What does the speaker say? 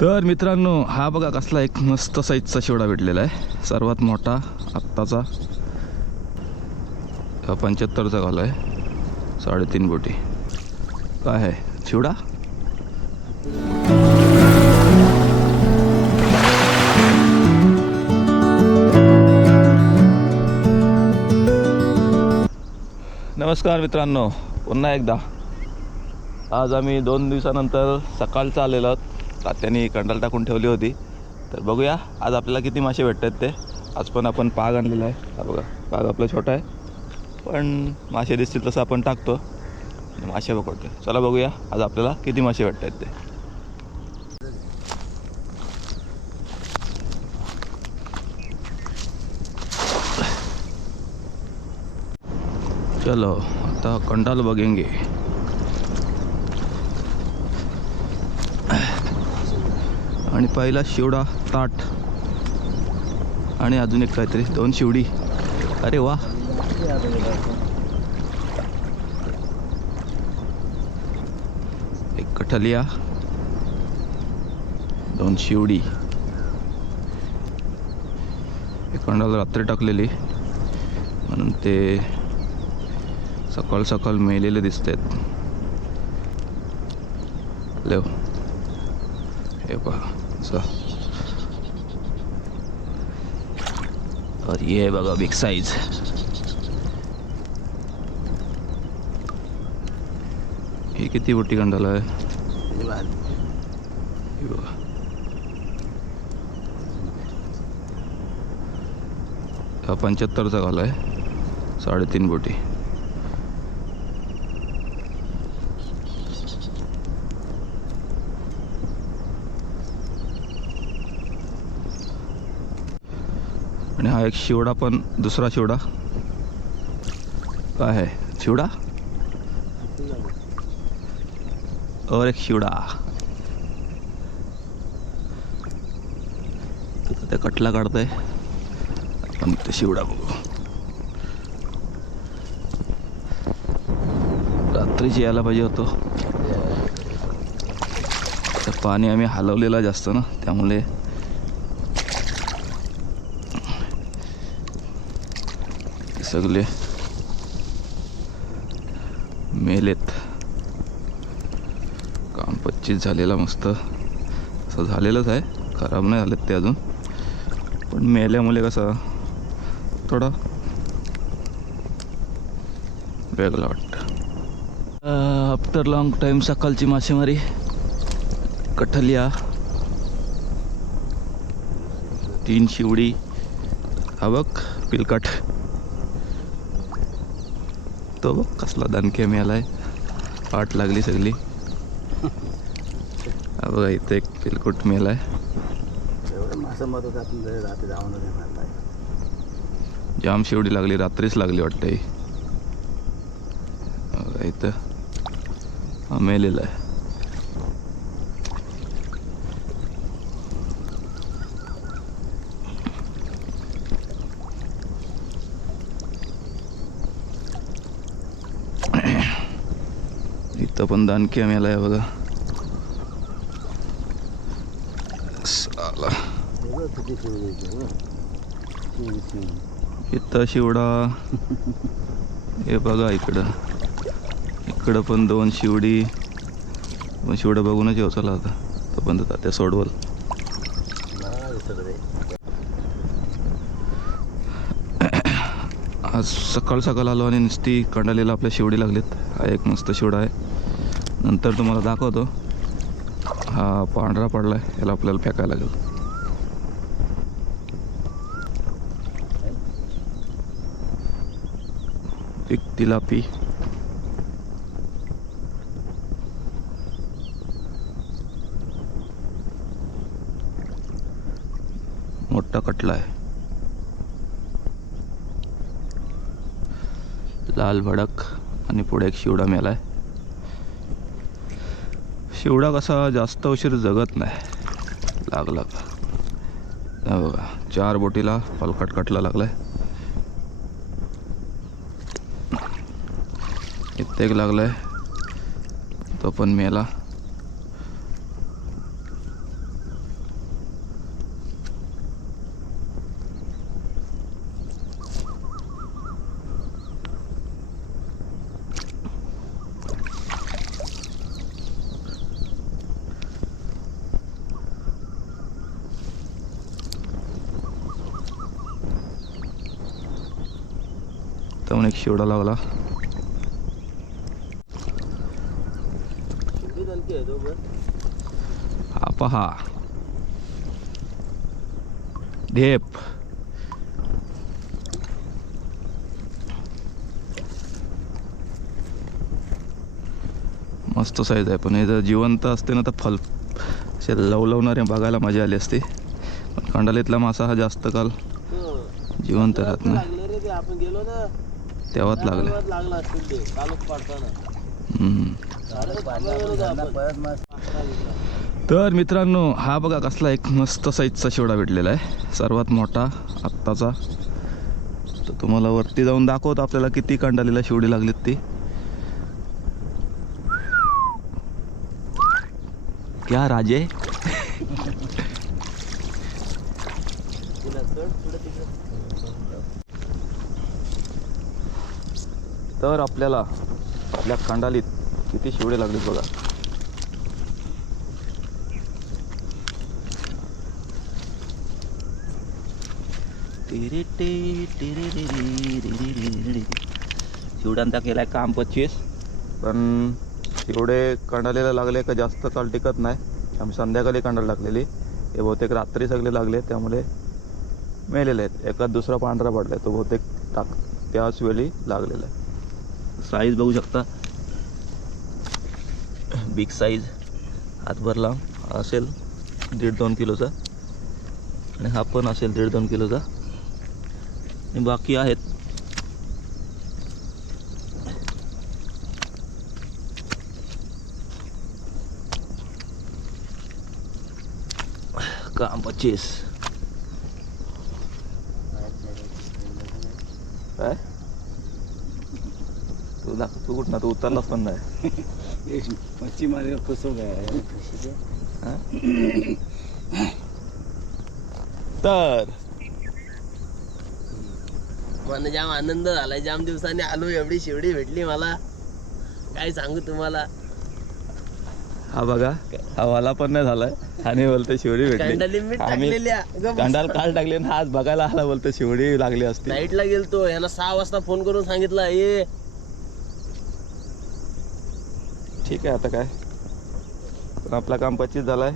तर मित्रांनो, हा बघा कसला एक मस्त साईजचा शिवडा भेटलेला आहे, सर्वात मोठा आत्ताचा 75चा गाला आहे, 3.5 बोटी. काय आहे शिवडा? नमस्कार मित्रांनो, पुन्हा एकदा आज आम्ही 2 दिवसानंतर सकाळचं आलेलो आहोत. तात्याने कंडाल टाकून ठेवली होती, तर बघूया आज आपल्याला किती मासे भेटतात ते. आज पण आपण पाग आणलेला आहे. हा बघा, पाग आपला छोटा आहे, पण मासे दिसतील तसं आपण टाकतो आणि मासे पकडतो. चला बघूया आज आपल्याला किती मासे भेटतात ते. चलो आता कंडाल बघेंगे. आणि पहिला शिवडा ताट आणि अजून एक काहीतरी 2 शिवडी. अरे वा, एक कठलिया, 2 शिवडी. एक कंडाल रात्री टाकलेली म्हणून ते सकाळ सकाळ मेलेले दिसतात. लेव हे पहा. और ये बघा बिग साइज. ही किती मोठी कंडाल आहे. 75चा गाला आहे, 3.5 बोटी. आणि हा एक शिवडा, पण दुसरा शिवडा. काय आहे शिवडा? और एक शिवडा. ते कटला काढतंय, आपण ते शिवडा बघू. रात्रीच यायला पाहिजे होतो, तर पाणी आम्ही हलवलेला जास्त ना, त्यामुळे सगळे मेलेत. काम 25 झालेला मस्त असं झालेलंच आहे, खराब नाही झालेत ते अजून, पण मेल्यामुळे कसं थोडं वेगळं वाटतं. आफ्टर लॉंग टाईम सकाळची मासेमारी. कठलिया, 3 शिवडी. हा बघ पिलकट, तो बघ कसला दणके मिळालाय. पाठ लागली सगळी. हा बघा इथं एक पिलकुट मिळालाय. जाम शिवडी लागली, रात्रीच लागली वाटतं. ही बघा इथं हा मेलेला आहे. इथं पण दानकी आम्हाला आहे बघा. इथं शिवडा. हे बघा इकडं पण 2 शिवडी. शिवडा बघूनच येऊ. चला आता तो पण त्या सोडवल. आज सकाळ सकाळ आलो आणि नुसती कंडालीला आपल्या शिवडी लागलीत. हा एक मस्त शिवडा आहे, नंतर तुम्हाला दाखवतो. हा पांढरा पडलाय, याला आपल्याला फेकायला लागेल. एक तिलापी. मोठा कटला आहे, लाल भडक. आणि पुढे एक शिवडा मेलाय. शिवडा कसा जास्त उशीर जगत नाही. लागला बघा, 4 बोटीला पलकट कटला लागलाय. इथे एक लागलाय, तो पण मेला. पण एक शिवडा लावला. हा पहा ढेप. मस्त साईज आहे, पण हे जर जिवंत असते ना तर फल असे लवलवणारे बघायला मजा आली असती. पण कंडालीतला मासा हा जास्त काल जिवंत राहत नाही. आपण गेलो ना तेव्हाच लागले. लागला असतील ते कालच पाडताना. तर मित्रांनो, हा बघा कसला एक मस्त साईजचा शिवडा भेटलेला आहे, सर्वात मोठा आत्ताचा. तर तुम्हाला वरती जाऊन दाखवतो आपल्याला किती कंडालीला शिवडी लागलीत ती. क्या राजे. तर आपल्याला आपल्या कंडालीत किती शिवडे लागलेत बघा. शिवड्यांचा केलाय काम 25, पण एवढे कंडालीला लागले का जास्त काळ टिकत नाही. आम्ही संध्याकाळी कंडाल टाकलेली, हे बहुतेक रात्री सगळे लागले त्यामुळे मेलेले आहेत. एकाच दुसरा पांढरा पडलाय, तो बहुतेक त्याच वेळी लागलेला आहे. साईज बघू शकता, बिग साईज, हातभर लांब असेल, 1.5-2 किलोचा, आणि हा पण असेल 1.5-2 किलोचा. आणि बाकी आहेत काम 25. काय तू कुठं तू उतरलास पण नाही. मच्छी मारे फसव तर मला जाम आनंद झालाय. जाम दिवसांनी आलो, एवढी शिवडी भेटली मला, काय सांगू तुम्हाला. हा बघा, हा मला पण नाही झालाय आणि बोलते शिवडी भेटली. आम्ही कंडाल काल टाकले ना, आज बघायला आला, बोलते शिवडी लागली असती. नाईटला गेलतो, यांना 6 वाजता फोन करून सांगितलं ये. ठीक आहे, आता काय, पण आपला काम 25 झालाय.